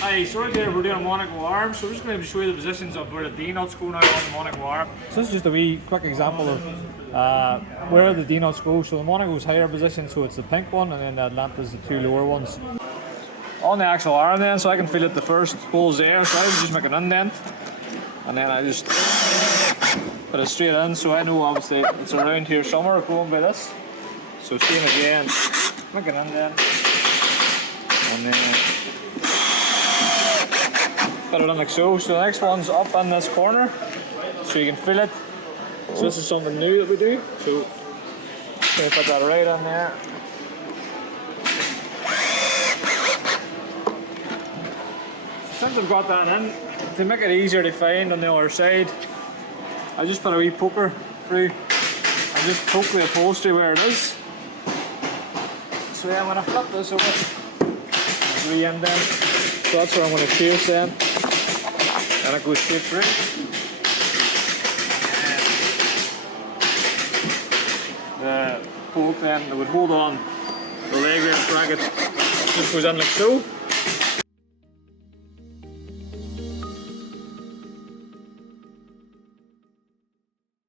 Hi, sorry there, we're doing a Monaco arm, so we're just going to show you the positions of where the D-nuts go now on the Monaco arm. So this is just a wee quick example of where the D-nuts go. So the Monaco's higher position, so it's the pink one, and then the Atlanta's the two lower ones. On the actual arm then, so I can feel it the first hole's there, so I would just make an indent, and then I just put it straight in, so I know obviously it's around here somewhere going by this. So same again, make an indent, and then put it in like so. So the next one's up in this corner, so you can feel it. So this is something new that we do. So I'm going to put that right in there. Since I've got that in, to make it easier to find on the other side, I just put a wee poker through and just poke the upholstery where it is. So yeah, when I flip this over, there's a wee indent. So that's where I'm going to chase then. And it goes straight through. The bolt then that would hold on the leg rail bracket just goes in like so.